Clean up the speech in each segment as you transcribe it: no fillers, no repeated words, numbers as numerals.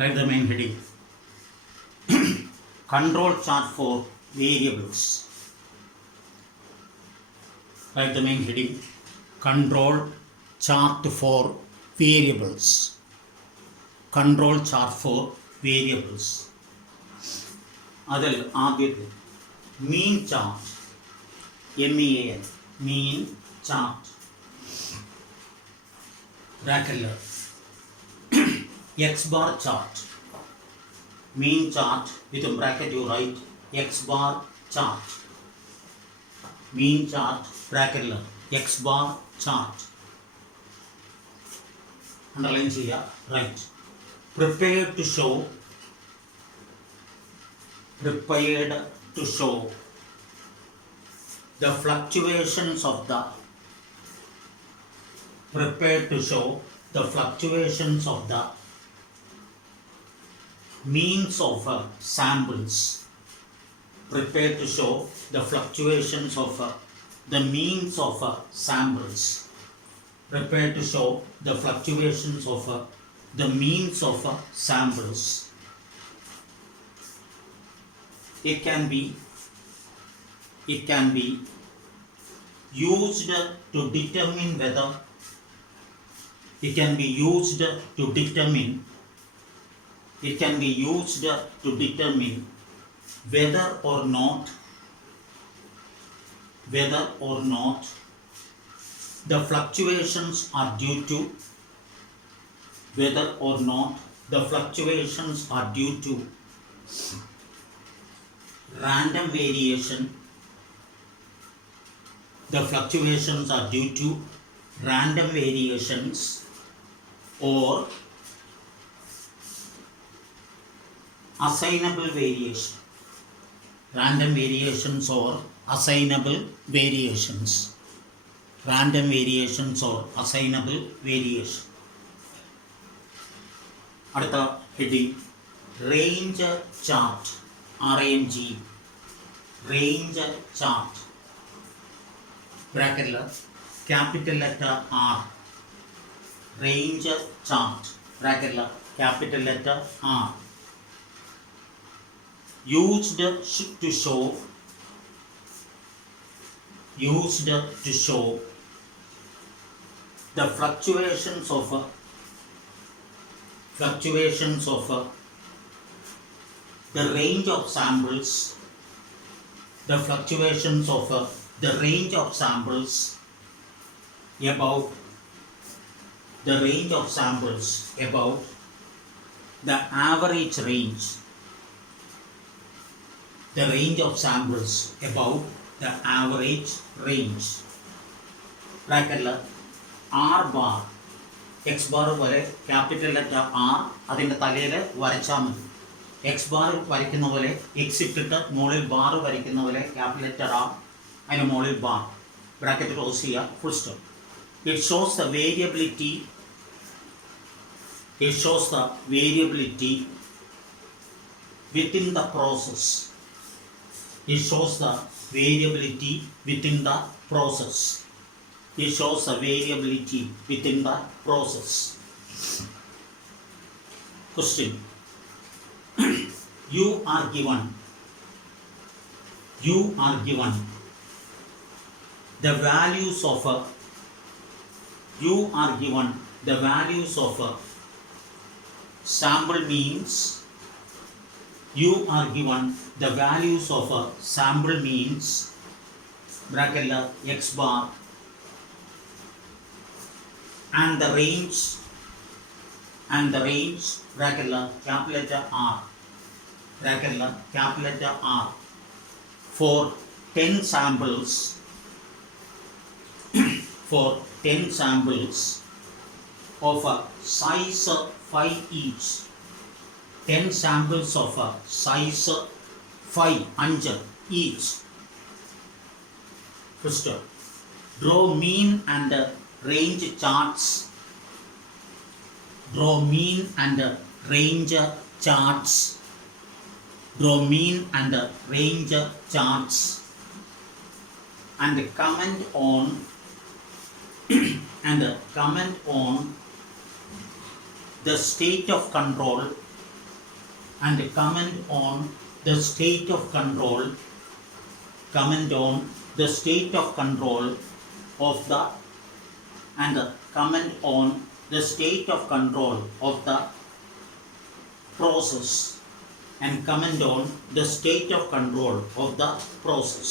Write the main heading. Control chart for variables. Write the main heading. Control chart for variables. Control chart for variables. അതിൽ ആദ്യത്തെ mean chart. MEAN mean chart. Bracket X bar chart. Mean chart with a bracket you write X bar chart. Mean chart bracket X bar chart. Underline here, right. Prepared to show the fluctuations of the means of samples. Prepared to show the fluctuations of the means of samples. Prepared to show the fluctuations of the means of samples. It can be used to determine whether whether or not the fluctuations are due to random variation. The fluctuations are due to random variations or assignable variation. Random variations or assignable variations. Random variations or assignable variation. അടുത്ത heading range chart. RANG range chart. Bracket capital letter R. Range chart. Bracket capital letter R. Used to show the fluctuations of the range of samples. The fluctuations of the range of samples about the average range. The range of samples about the average range. Bracket R bar. X bar പോലെ capital letter R അതിൻ്റെ തലയിൽ വരച്ചാൽ മതി. X bar വരയ്ക്കുന്ന പോലെ X ഇട്ടിട്ട് മുകളിൽ bar വരയ്ക്കുന്ന പോലെ capital letter R അതിന് മുകളിൽ ബാർ. ബ്രാക്കറ്റ് ക്ലോസ് ചെയ്യുക. Full stop. It shows the variability within the process. It shows the variability within the process. Question. You are given the values of sample means. You are given the values of sample means. Bracket X bar and the range bracket capital letter R. Bracket capital letter R for 10 samples of a size 5 each. 10 samples of a size 5 each. First, draw mean and range charts. Draw mean and range charts. And comment on the state of control and comment on the state of control, comment on the state of control of the, and comment on the state of control of the process, and comment on the state of control of the process.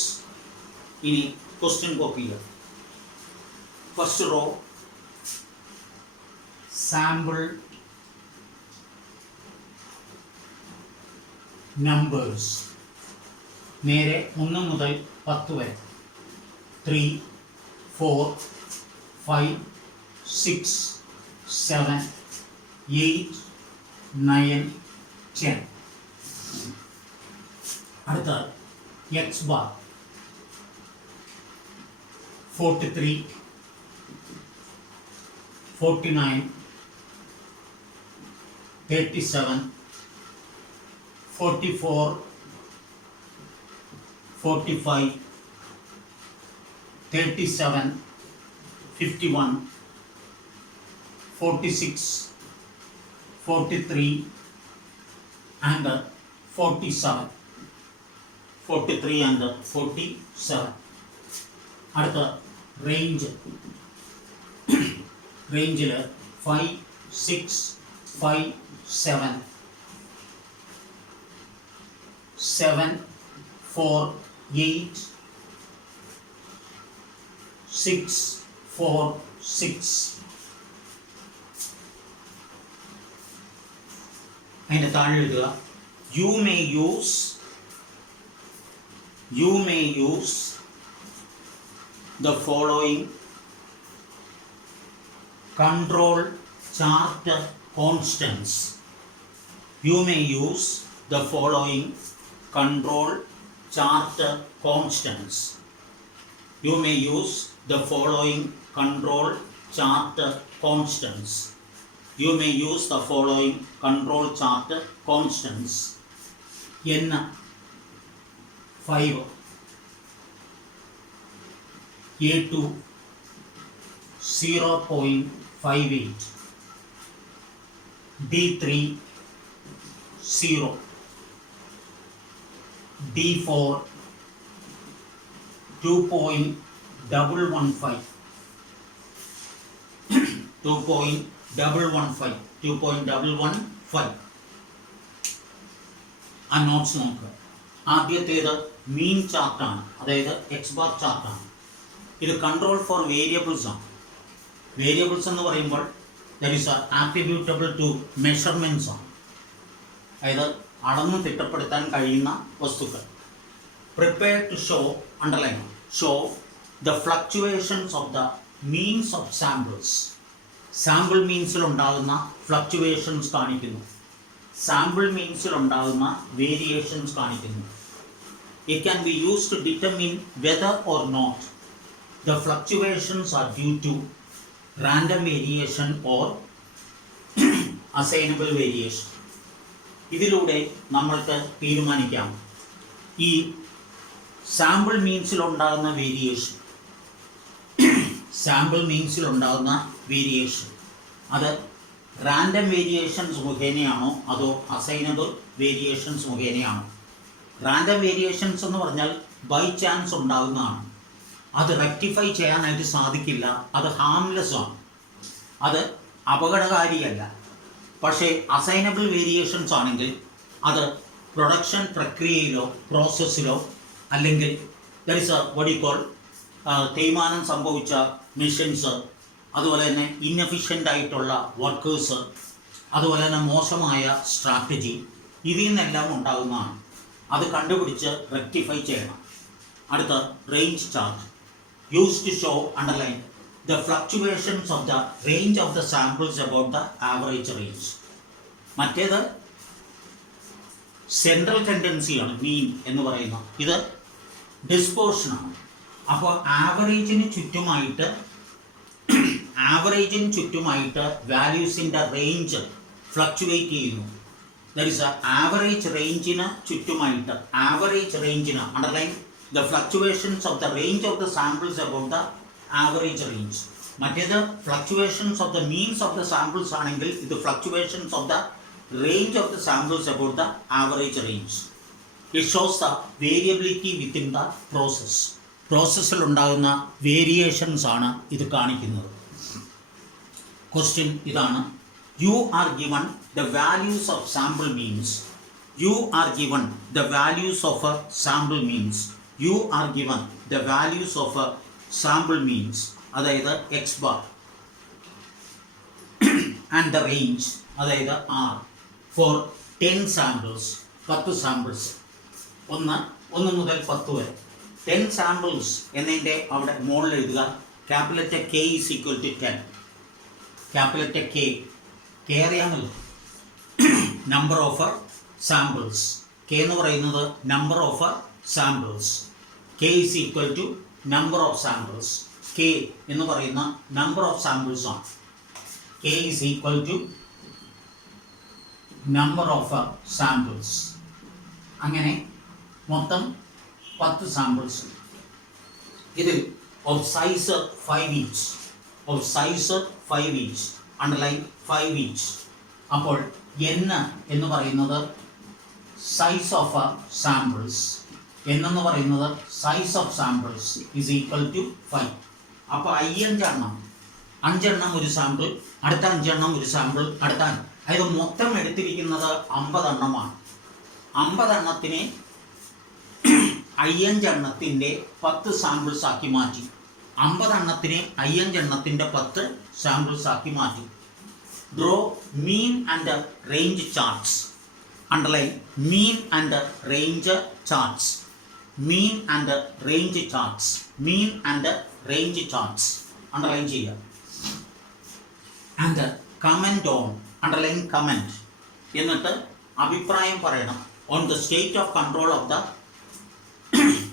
ഇനി question copy ചെയ്യാം. First row sample numbers, നേരെ 1 മുതൽ 10 വരെ 3, 4, 5, 6, 7, 8, 9, 10. അടുത്ത X bar 43, 49, 37, 44, 45, 37, 51, 46, 43 and 47. 43 and 47. അടുത്ത range, റേഞ്ചിൽ 5, 6, 5, 7, 7, 4, 8, 6, 4, 6. അതിൻ്റെ താഴെ എഴുതുക you may use the following control chart constants. You may use the following control chart constants. You may use the following control chart constants. You may use the following control chart constants. N 5, A2 0.58, D3 0, D4 2.115, 2.115. ആ notes നോക്കുക. ആദ്യത്തേത് മീൻ ചാർട്ടാണ്, അതായത് X bar ചാർട്ടാണ്. ഇത് control for variables ആണ്. Variables എന്ന് പറയുമ്പോൾ that is attributable to measurements ആണ്, അതായത് അളന്ന് തിട്ടപ്പെടുത്താൻ കഴിയുന്ന വസ്തുക്കൾ. Prepare to show, underline, show the fluctuations of the means of samples. Sample മീൻസിൽ ഉണ്ടാകുന്ന ഫ്ലക്ച്വേഷൻസ് കാണിക്കുന്നു, സാമ്പിൾ മീൻസിൽ ഉണ്ടാകുന്ന വേരിയേഷൻസ് കാണിക്കുന്നു. It can be used to determine whether or not the fluctuations are due to random variation or assignable variation. ഇതിലൂടെ നമ്മൾക്ക് തീരുമാനിക്കാം ഈ സാമ്പിൾ മീൻസിൽ ഉണ്ടാകുന്ന വേരിയേഷൻ, സാമ്പിൾ മീൻസിൽ ഉണ്ടാകുന്ന വേരിയേഷൻ അത് റാൻഡം വേരിയേഷൻസ് മുഖേനയാണോ അതോ അസൈനബിൾ വേരിയേഷൻസ് മുഖേനയാണോ. റാൻഡം വേരിയേഷൻസ് എന്ന് പറഞ്ഞാൽ ബൈ ചാൻസ് ഉണ്ടാകുന്നതാണ്, അത് റെക്ടിഫൈ ചെയ്യാനായിട്ട് സാധിക്കില്ല, അത് ഹാംലെസ് ആണ്, അത് അപകടകാരിയല്ല. പക്ഷേ അസൈനബിൾ വേരിയേഷൻസ് ആണെങ്കിൽ അത് പ്രൊഡക്ഷൻ പ്രക്രിയയിലോ പ്രോസസ്സിലോ അല്ലെങ്കിൽ that is what you call തേയ്മാനം സംഭവിച്ച മെഷീൻസ്, അതുപോലെ തന്നെ ഇൻഎഫിഷ്യൻ്റ് ആയിട്ടുള്ള വർക്കേഴ്സ്, അതുപോലെ തന്നെ മോശമായ സ്ട്രാറ്റജി, ഇതിൽ നിന്നെല്ലാം ഉണ്ടാകുന്നതാണ്. അത് കണ്ടുപിടിച്ച് റെക്ടിഫൈ ചെയ്യണം. അടുത്ത range chart use to show, underline, the fluctuations of the range of the samples about the average range. മറ്റേത് സെൻട്രൽ ടെൻഡൻസിയാണ്, മീൻ എന്ന് പറയുന്നത്. ഇത് ഡിസ്പോർഷനാണ്. അപ്പോൾ ആവറേജിന് ചുറ്റുമായിട്ട് വാല്യൂസിൻ്റെ റേഞ്ച് ഫ്ലക്ച്വേറ്റ് ചെയ്യുന്നു. ദാറ്റ് ഈസ് ആവറേജ് റേഞ്ചിന് ചുറ്റുമായിട്ട്, ആവറേജ് റേഞ്ചിന് underline the fluctuations of the range of the samples about the average range. മറ്റേത് fluctuations of the means of the samples ആണെങ്കിൽ ഇത് fluctuations of the range of the samples about the average range. It shows the variability within the process. പ്രോസസ്സിൽ ഉണ്ടാകുന്ന variations ആണ് ഇത് കാണിക്കുന്നത്. Question ഇതാണ്. You are given the values of sample means. You are given the values of a sample means. You are given the values of a sample means, അതായത് X bar, and the range, അതായത് R, for 10 samples, 10 samples, 1 മുതൽ 10 വരെ 10 samples എന്നതിൻ്റെ അവിടെ മുകളിൽ എഴുതുക capital K is equal to 10. Capital K അറിയാമല്ലോ, number of samples. K എന്ന് പറയുന്നത് number of samples. K is equal to number of samples. K എന്ന് പറയുന്ന നമ്പർ ഓഫ് സാമ്പിൾസ് ആണ്. K is equal to number of samples. അങ്ങനെ മൊത്തം 10 samples. ഇതിൽ of size 5 each, of size 5 each, underline 5 each. അപ്പോൾ n എന്ന് പറയുന്നത് size of samples, എന്ന് പറയുന്നത് size of samples is equal to 5. അപ്പോൾ 5 എണ്ണം ഒരു സാമ്പിൾ, അടുത്ത 5 എണ്ണം ഒരു സാമ്പിൾ, അടുത്ത, അതായത് മൊത്തം എടുത്തിരിക്കുന്നത് 50 എണ്ണമാണ്. 50 എണ്ണത്തിനെ 5 എണ്ണത്തിൻ്റെ 10 സാമ്പിൾസ് ആക്കി മാറ്റി. 50 എണ്ണത്തിനെ 5 എണ്ണത്തിൻ്റെ 10 സാമ്പിൾസ് ആക്കി മാറ്റി. Draw mean and range charts. Underline mean and range charts. Mean and range charts. Mean and range charts underline ചെയ്യുക. And comment on, underline comment, എന്നിട്ട് അഭിപ്രായം പറയണം on the state of control of the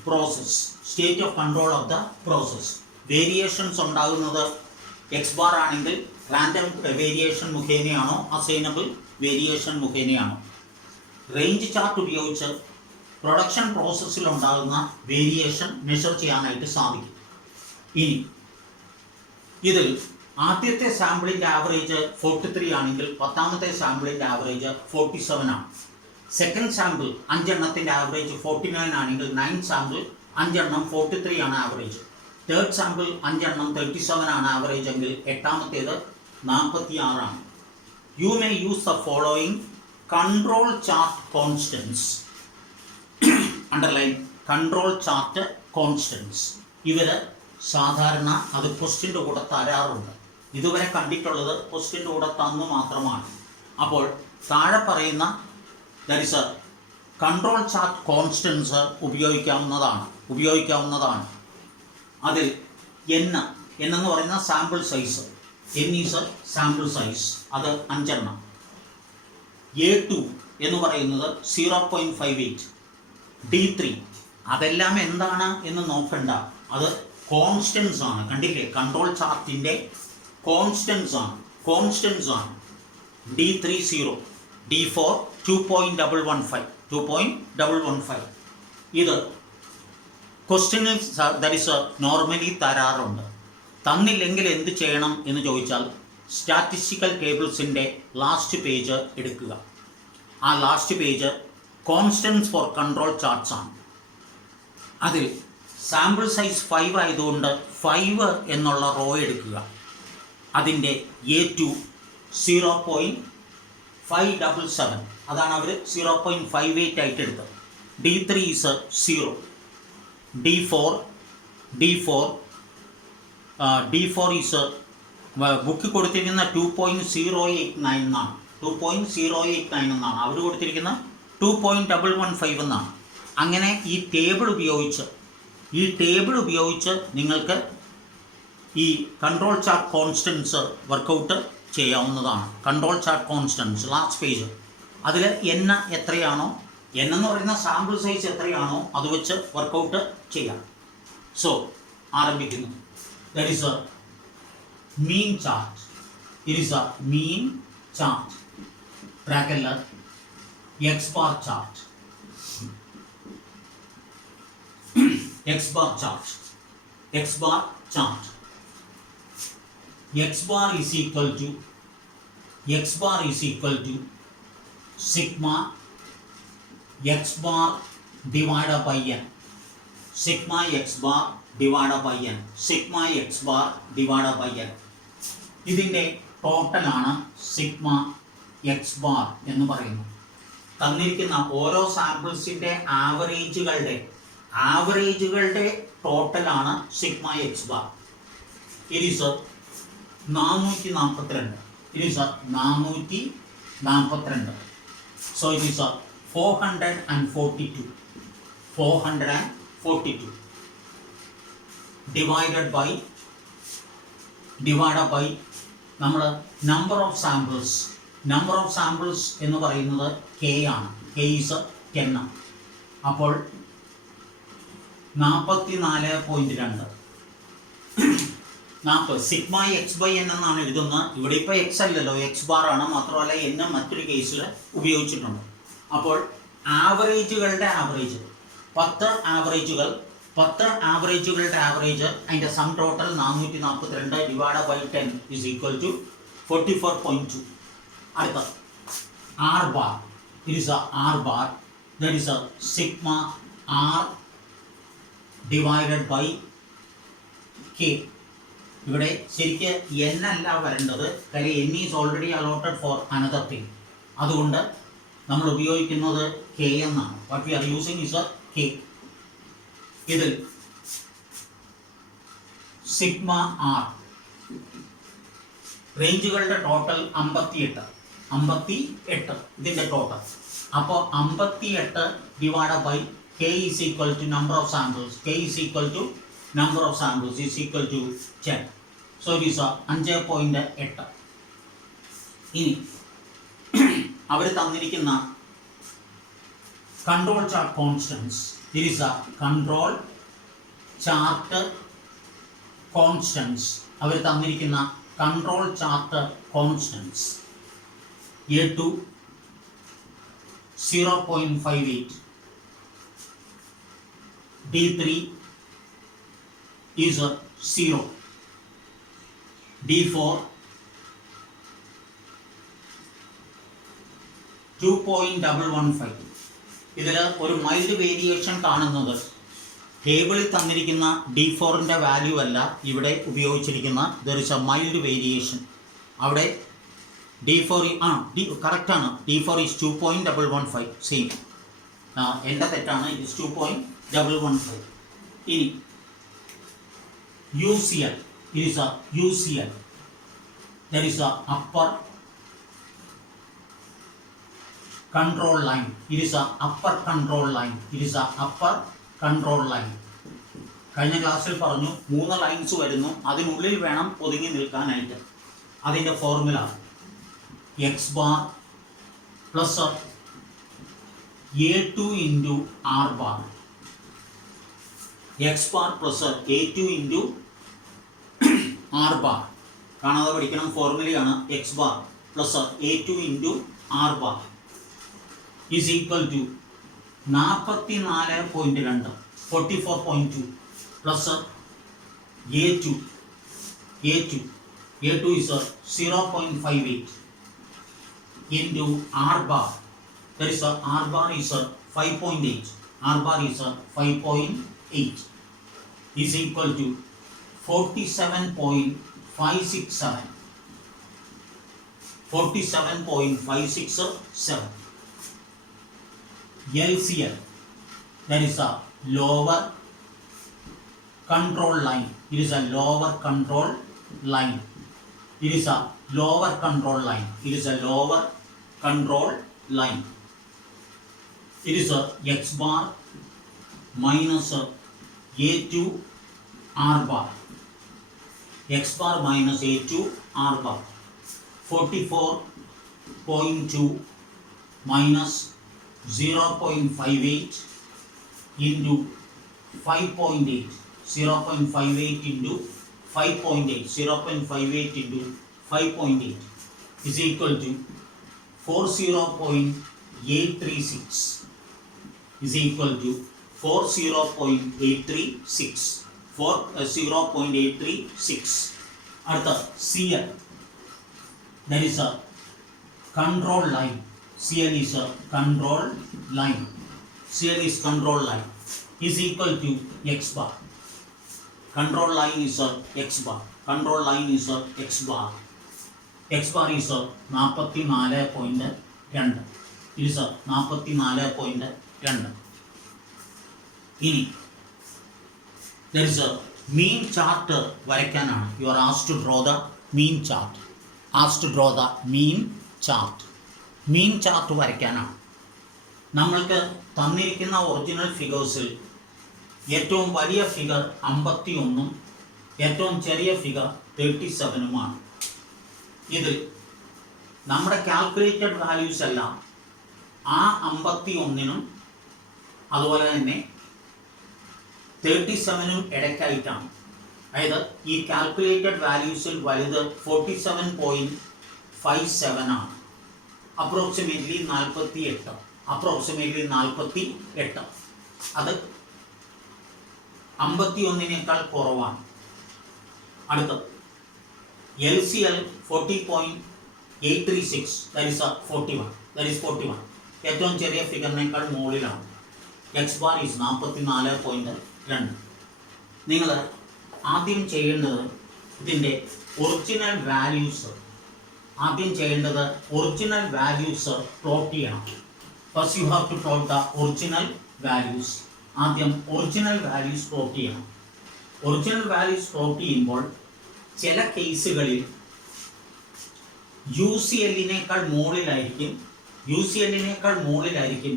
process. State of control of the process. Variations ഉണ്ടാകുന്നത് X bar ആണെങ്കിൽ random variation മുഖേനയാണോ assignable variation മുഖേനയാണോ. Range chart ഉപയോഗിച്ച് production പ്രോസസ്സിൽ ഉണ്ടാകുന്ന വേരിയേഷൻ മെഷർ ചെയ്യാനായിട്ട് സാധിക്കും. ഇനി ഇതിൽ ആദ്യത്തെ സാമ്പിളിൻ്റെ ആവറേജ് 43 ആണെങ്കിൽ 10ാമത്തെ സാമ്പിളിൻ്റെ ആവറേജ് 47 ആണ്. സെക്കൻഡ് സാമ്പിൾ 5 എണ്ണത്തിൻ്റെ ആവറേജ് 49 ആണെങ്കിൽ 9 സാമ്പിൾ 5 എണ്ണം 43 ആണ് ആവറേജ്. തേർഡ് സാമ്പിൾ 5 എണ്ണം 37 ആണ് ആവറേജ് എങ്കിൽ 8ാമത്തേത് 46 ആണ്. You may use the following control chart constants. Underline control chart constants. ഇവർ സാധാരണ അത് ക്വസ്റ്റ്യൻ്റെ കൂടെ തരാറുണ്ട്. ഇതുവരെ കണ്ടിട്ടുള്ളത് ക്വസ്റ്റ്യൻ്റെ കൂടെ തന്നു മാത്രമാണ്. അപ്പോൾ താഴെ പറയുന്ന that is a control chart constants ഉപയോഗിക്കാവുന്നതാണ്. അതിൽ എന്ന് പറയുന്ന sample size, is sample size, അത് 5 എണ്ണം. A2 എന്ന് പറയുന്നത് 0.58. D3 അതെല്ലാം എന്താണ് എന്ന് നോക്കണ്ട, അത് കോൺസ്റ്റൻസ് ആണ്. കണ്ടില്ലേ, കൺട്രോൾ ചാർട്ടിൻ്റെ കോൺസ്റ്റൻസ് ആണ്. D3 0, D4 2.115. ഇത് ക്വസ്റ്റ്യനിൽ ദാറ്റ് ഈസ് നോർമലി തരാറുണ്ട്. തന്നില്ലെങ്കിൽ എന്ത് ചെയ്യണം എന്ന് ചോദിച്ചാൽ സ്റ്റാറ്റിസ്റ്റിക്കൽ ടേബിൾസിൻ്റെ ലാസ്റ്റ് പേജ് എടുക്കുക. ആ last page constants for control charts ആണ്. അതിൽ സാമ്പിൾ സൈസ് 5 ആയതുകൊണ്ട് 5 എന്നുള്ള റോ എടുക്കുക. അതിൻ്റെ A2 0.577, അതാണ് അവർ 0.58 ആയിട്ട് എടുത്തത്. D3 is 0. D4 is book കൊടുത്തിരിക്കുന്ന 2.089 എന്നാണ്. 2.089 എന്നാണ് അവർ കൊടുത്തിരിക്കുന്ന 2.115 എന്നാണ്. അങ്ങനെ ഈ ടേബിൾ ഉപയോഗിച്ച് നിങ്ങൾക്ക് ഈ കൺട്രോൾ ചാർട്ട് കോൺസ്റ്റൻസ് വർക്കൗട്ട് ചെയ്യാവുന്നതാണ്. Control chart constants last page, അതിൽ എത്രയാണോ, എന്ന് പറയുന്ന സാമ്പിൾ സൈസ് എത്രയാണോ അത് വെച്ച് വർക്കൗട്ട് ചെയ്യാം. സോ ആരംഭിക്കുന്നു. That is a mean chart. It is a mean chart. ബ്രാക്കറ്റിൽ X bar chart. X bar chart. X bar is equal to sigma x bar divided by n. Sigma x bar divided by n. Sigma x bar divided by n. ഇതിൻ്റെ ടോട്ടലാണ് sigma X bar എന്ന് പറയുന്നത്. തന്നിരിക്കുന്ന ഓരോ സാമ്പിൾസിൻ്റെ ആവറേജുകളുടെ ടോട്ടലാണ് sigma X bar. It is 442. It is 442. So it is 442. 442 divided by നമ്മൾ number of samples എന്ന് പറയുന്നത് കെ ആണ്. K is 10. അപ്പോൾ 44.2 സിഗ്മ എക്സ് ബൈ എൻ എന്നാണ് എഴുതുന്നത്. ഇവിടെ ഇപ്പോൾ എക്സ് അല്ലല്ലോ, എക്സ് ബാർ ആണ്. മാത്രമല്ല എൻ മറ്റൊരു കേസിൽ ഉപയോഗിച്ചിട്ടുണ്ട്. അപ്പോൾ ആവറേജുകളുടെ ആവറേജ് 10 ആവറേജുകളുടെ ആവറേജ് അതിൻ്റെ sum total 442 divide by 10 is equal to 44.2. അടുത്ത R bar. It is R bar. That is sigma R divided by K. ഇവിടെ ശരിക്ക് എൻ അല്ല വരേണ്ടത്, കാര്യം N is already allotted for another thing. അതുകൊണ്ട് നമ്മൾ ഉപയോഗിക്കുന്നത് കെ എന്നാണ്. What we are using is K. ഇതിൽ സിഗ്മ ആർ റേഞ്ചുകളുടെ ടോട്ടൽ 58 ഇതിൻ്റെ ടോട്ടൽ. അപ്പോൾ 58 divide by K is equal to number of samples. K is equal to number of samples is equal to 10. So it is 5.8. ഇനി അവർ തന്നിരിക്കുന്ന control chart constants. It is a control chart constants. അവർ തന്നിരിക്കുന്ന control chart constants A2 0.58, D3 is 0, D4 2.115. ഇതിൽ ഒരു mild variation കാണുന്നത് ടേബിളിൽ തന്നിരിക്കുന്ന D4ൻ്റെ വാല്യൂ അല്ല ഇവിടെ ഉപയോഗിച്ചിരിക്കുന്ന. There is A mild variation. അവിടെ D4 കറക്റ്റാണ്. D4 is 2.115. സെയിം, എൻ്റെ തെറ്റാണ്. It is 2.115. ഇനി UCL, it is a UCL, that is a upper control line. It is a upper control line. It is a upper control line. കഴിഞ്ഞ ക്ലാസ്സിൽ പറഞ്ഞു 3 lines വരുന്നു, അതിനുള്ളിൽ വേണം ഒതുങ്ങി നിൽക്കാനായിട്ട്. അതിൻ്റെ formula X bar plus A2 into R bar. X bar plus A2 into R bar കാണാതെ പഠിക്കണം. ഫോർമുലയാണ് X bar plus A2 into R bar is equal to 44.2 44.2 plus A2 is 0.58 into R bar. That is R bar is 5.8. R bar is 5.8 is equal to 47.567. 47.567. LCL, that is a lower control line. It is a lower control line. It is a lower control line. It is a lower control line. It is a X bar minus A2 R bar. X bar minus A2 R bar. 44.2 minus 0.58 into 5.8. 0.58 into 5.8. 0.58 into 5.8 is equal to 40.836 is equal to 40.836. 0.836. At the CL, there is a control line. CL is a control line. CL is control line is equal to x bar. Control line is a x bar. Control line is a x bar. X bar is a 44.2. It is a 44.2. ഇനി there is a mean chart വരയ്ക്കാനാണ്. You are asked to draw the mean chart. Asked to draw the mean chart. Mean chart വരയ്ക്കാനാണ്. നമ്മൾക്ക് തന്നിരിക്കുന്ന original ഫിഗേഴ്സിൽ ഏറ്റവും വലിയ figure 51 ഏറ്റവും ചെറിയ figure 37 ഇതിൽ നമ്മുടെ കാൽക്കുലേറ്റഡ് വാല്യൂസ് എല്ലാം ആ 51 അതുപോലെ തന്നെ 37 ഇടയ്ക്കായിട്ടാണ്. അതായത് ഈ കാൽക്കുലേറ്റഡ് വാല്യൂസിൽ വലുത് 47.57 ആണ്. അപ്രോക്സിമേറ്റ്ലി 48. അത് 51 കുറവാണ്. അടുത്ത LCL 40.836 that is 41. ഏറ്റവും ചെറിയ ഫിഗറിനേക്കാൾ മുകളിലാണ്. X bar is 44.2. നിങ്ങൾ ആദ്യം ചെയ്യേണ്ടത് ഇതിൻ്റെ ഒറിജിനൽ വാല്യൂസ് പ്ലോട്ട് ചെയ്യണം. First you have to plot the original values. ആദ്യം ഒറിജിനൽ വാല്യൂസ് പ്ലോട്ട് ചെയ്യണം. ഒറിജിനൽ വാല്യൂസ് പ്ലോട്ട് ചെയ്യുമ്പോൾ ചില കേസുകളിൽ UCLനേക്കാൾ മുകളിലായിരിക്കും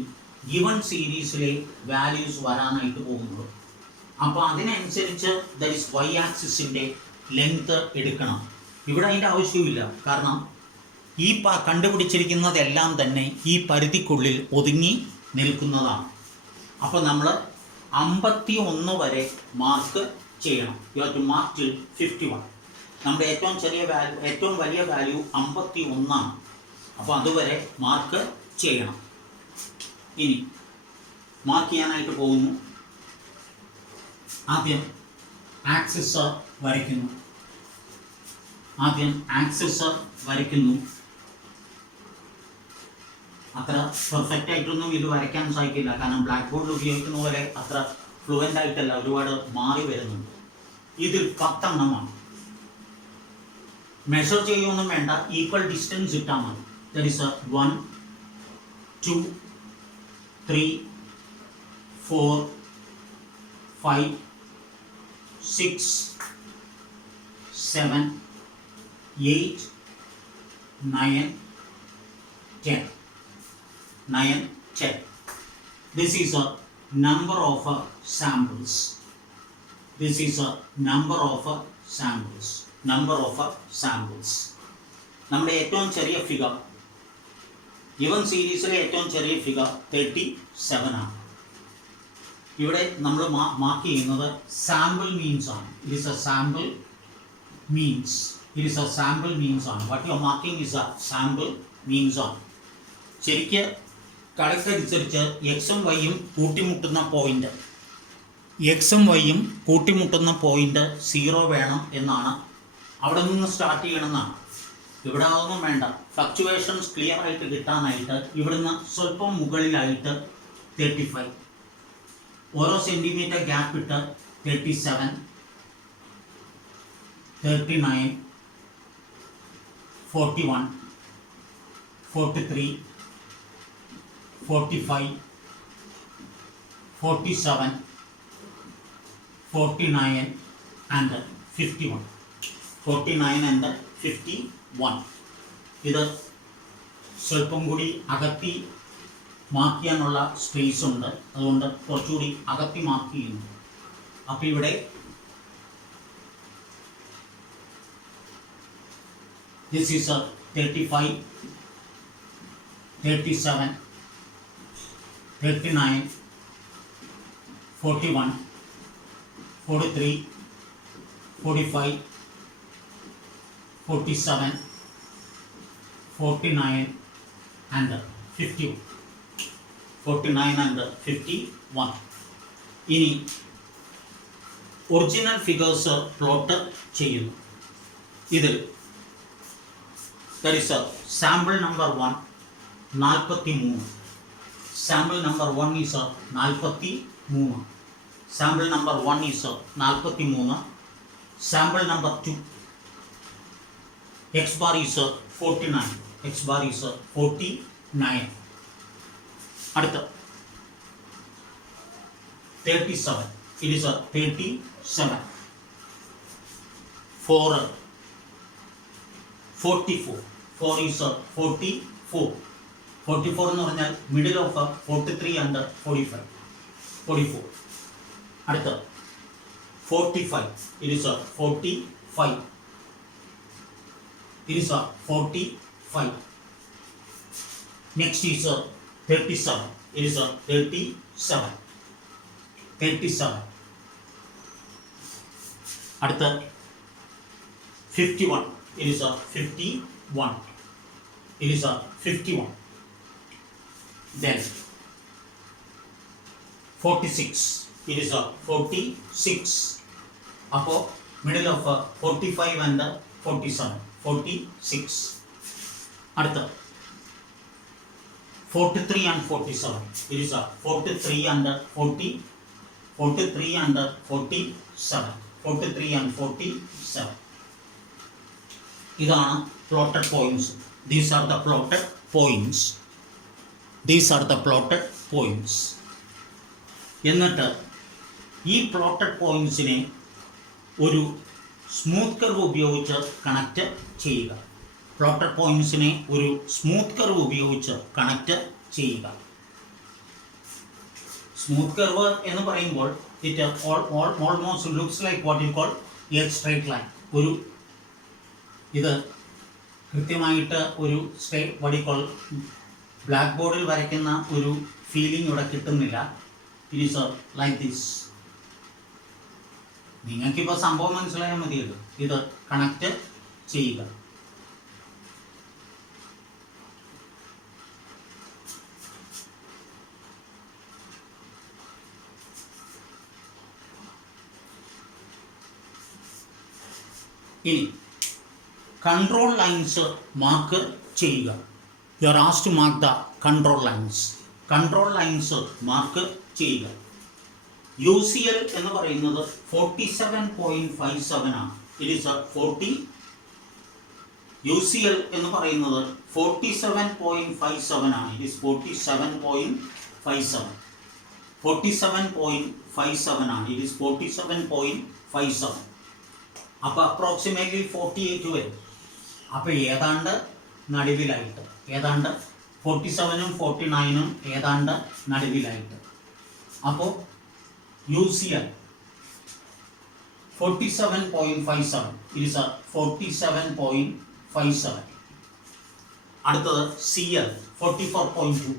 ഗിവൺ സീരീസിലെ വാല്യൂസ് വരാനായിട്ട് പോകുന്നത്. അപ്പോൾ അതിനനുസരിച്ച് ദാറ്റ് ഈസ് വൈ ആക്സിസിൻ്റെ ലെങ്ത് എടുക്കണം. ഇവിടെ അതിൻ്റെ ആവശ്യമില്ല, കാരണം ഈ കണ്ടുപിടിച്ചിരിക്കുന്നതെല്ലാം തന്നെ ഈ പരിധിക്കുള്ളിൽ ഒതുങ്ങി നിൽക്കുന്നതാണ്. അപ്പോൾ നമ്മൾ 51 വരെ മാർക്ക് ചെയ്യണം. You have to mark till 51. നമ്മുടെ ഏറ്റവും വലിയ വാല്യൂ 51. അപ്പോൾ അതുവരെ മാർക്ക് ചെയ്യണം. ഇനി മാർക്ക് ചെയ്യാനായിട്ട് പോകുന്നു. ആദ്യം ആക്സിസ് വരയ്ക്കുന്നു. അത്ര പെർഫെക്റ്റ് ആയിട്ടൊന്നും ഇത് വരയ്ക്കാൻ സാധിക്കില്ല, കാരണം ബ്ലാക്ക് ബോർഡിൽ ഉപയോഗിക്കുന്ന പോലെ അത്ര ഫ്ലുവൻ്റ് ആയിട്ടല്ല, ഒരുപാട് മാറി വരുന്നുണ്ട്. ഇതിൽ 10 എണ്ണമാണ്. മെഷർ ചെയ്യുമൊന്നും വേണ്ട, ഈക്വൽ ഡിസ്റ്റൻസ് ഇട്ടാൽ മതി. That is 1 2 3 4 5 6 7 8 9 10. 9 10. This is a number of samples. നമ്മുടെ ഏറ്റവും ചെറിയ ഫിഗർ ഗിവൺ സീരീസിലെ ഏറ്റവും ചെറിയ ഫിഗർ 37 ആണ്. ഇവിടെ നമ്മൾ മാർക്ക് ചെയ്യുന്നത് സാമ്പിൾ മീൻസ് ആണ്. It is a sample means ആണ്. What you are marking is a sample means ആണ്. ശരിക്ക് കണക്കനുസരിച്ച് എക്സും വൈയും കൂട്ടിമുട്ടുന്ന പോയിന്റ് 0 വേണം എന്നാണ്. അവിടെ നിന്ന് സ്റ്റാർട്ട് ചെയ്യണമെന്നാണ്. ഇവിടെ അതൊന്നും വേണ്ട. ഫ്ലക്ച്വേഷൻസ് ക്ലിയർ ആയിട്ട് കിട്ടാനായിട്ട് ഇവിടുന്ന് സ്വല്പം മുകളിലായിട്ട് 35, ഓരോ സെൻറ്റിമീറ്റർ ഗ്യാപ്പ് ഇട്ട് 37 39 41 43 45 47 49 and 51. 49 and 51. ഇത് സ്വല്പം കൂടി അകത്തി മാർക്ക് ചെയ്യാനുള്ള സ്പേസ് ഉണ്ട്, അതുകൊണ്ട് കുറച്ചുകൂടി അകത്തി മാർക്ക് ചെയ്യുന്നു. അപ്പോൾ ഇവിടെ this is a 35 37 39 41 43 45 47 49 and 50. 49 and 51. ഇനി ഒറിജിനൽ ഫിഗേഴ്സ് പ്ലോട്ട് ചെയ്യുന്നു. ഇതിൽ there is a sample number 1, 43. Sample number 1 is 43. Sample number 1 is 43. Sample number 2. X bar is 49. X bar is 49. അടുത്ത 37. It is 37. 4. 44. 4 is 44. 44 എന്ന് പറഞ്ഞാൽ middle of 43 and 45. 44. അടുത്ത 45. It is 45. It is 45. Next is 37. It is 37. 37. അടുത്ത 51. It is 51. It is 51. Then 46. It is 46. അപ്പോൾ middle of 45 and 47. 46. അടുത്ത 43 and 47. It is 43 and 40. 43 and 47. 43 and 47. ഇതാണ് plotted points. These are the plotted points. These are the plotted points. എന്നിട്ട് ഈ plotted pointsനെ ഒരു smooth curve ഉപയോഗിച്ച് connect ചെയ്യുക. Plotted പോയിന്റ്സിനെ ഒരു smooth curve ഉപയോഗിച്ച് കണക്റ്റ് ചെയ്യുക. സ്മൂത്ത് കർവ് എന്ന് പറയുമ്പോൾ it almost looks like what you call A straight line. ഒരു ഇത് കൃത്യമായിട്ട് ഒരു വാട്ട് യു കോൾ ബ്ലാക്ക് ബോർഡിൽ വരയ്ക്കുന്ന ഒരു ഫീലിംഗ് ഇവിടെ കിട്ടുന്നില്ല. It is like this. നിങ്ങൾക്കിപ്പോൾ സംഭവം മനസ്സിലായാൽ മതിയല്ലോ. ഇത് കണക്റ്റ് ചെയ്യുക. ഇനി കൺട്രോൾ ലൈൻസ് മാർക്ക് ചെയ്യുക. You are asked to mark the control lines. Control lines mark ചെയ്യുക. UCL എന്ന് പറയുന്നത് 47.57 ആണ്. It is 40. UCL എന്ന് പറയുന്നത് 47.57 ആണ്. It is 47.57. 47.57 ആണ്. It is 47.57. അപ്പോൾ അപ്രോക്സിമേറ്റ്ലി 48 വരും. അപ്പോൾ ഏതാണ്ട് നടുവിലായിട്ട്, ഏതാണ്ട് 47ഉം 49ഉം ഏതാണ്ട് നടുവിലായിട്ട്. അപ്പോൾ UCL 47.57. It is 47.57. അടുത്തത് CL 44.2.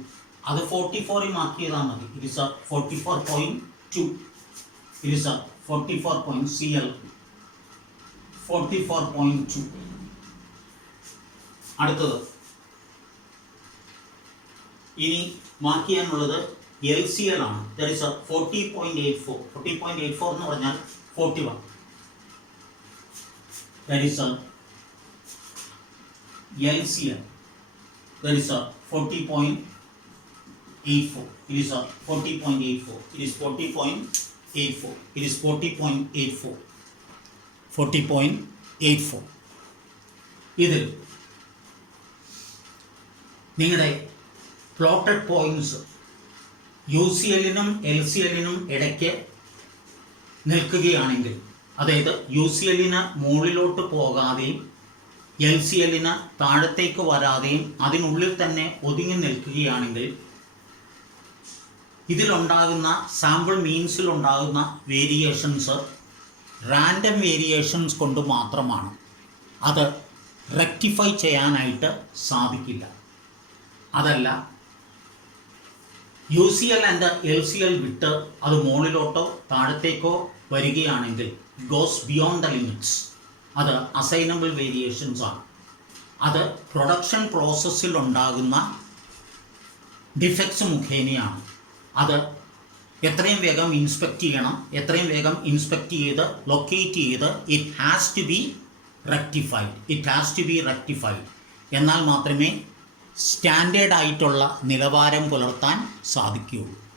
അത് 44 മാർക്ക് ചെയ്താൽ മതി. It is 44.2. It is 44. CL 44.2. അടുത്തത് ഇനി മാർക്ക് ചെയ്യാനുള്ളത് LCL ആണ്. That is 40.84. 40.84 എന്ന് പറഞ്ഞാൽ 41. That is LCL. That is 40.84. It is 40.84. It is 40.84. It is 40.84. 40.84. ഇതിൽ നിങ്ങളുടെ പ്ലോട്ടഡ് പോയിന്റ്സ് UCLനും LCLനും ഇടയ്ക്ക് നിൽക്കുകയാണെങ്കിൽ, അതായത് UCLന് മുകളിലോട്ട് പോകാതെയും LCLന് താഴത്തേക്ക് വരാതെയും അതിനുള്ളിൽ തന്നെ ഒതുങ്ങി നിൽക്കുകയാണെങ്കിൽ ഇതിലുണ്ടാകുന്ന സാമ്പിൾ മീൻസിലുണ്ടാകുന്ന വേരിയേഷൻസ് റാൻഡം വേരിയേഷൻസ് കൊണ്ട് മാത്രമാണ്. അത് റെക്ടിഫൈ ചെയ്യാനായിട്ട് സാധിക്കില്ല. അതല്ല UCL ആൻഡ് LCL വിട്ട് അത് മുകളിലോട്ടോ താഴത്തേക്കോ വരികയാണെങ്കിൽ ഗോസ് ബിയോണ്ട് ദ ലിമിറ്റ്സ്. അത് അസൈനബിൾ വേരിയേഷൻസ് ആണ്. അത് പ്രൊഡക്ഷൻ പ്രോസസ്സിൽ ഉണ്ടാകുന്ന ഡിഫക്ട്സ് മുഖേനയാണ്. അത് എത്രയും വേഗം ഇൻസ്പെക്റ്റ് ചെയ്യണം. എത്രയും വേഗം ഇൻസ്പെക്റ്റ് ചെയ്ത് ലൊക്കേറ്റ് ചെയ്ത് it has to be rectified. എന്നാൽ മാത്രമേ സ്റ്റാൻഡേർഡ് ആയിട്ടുള്ള നിലവാരം പുലർത്താൻ സാധിക്കുകയുള്ളൂ.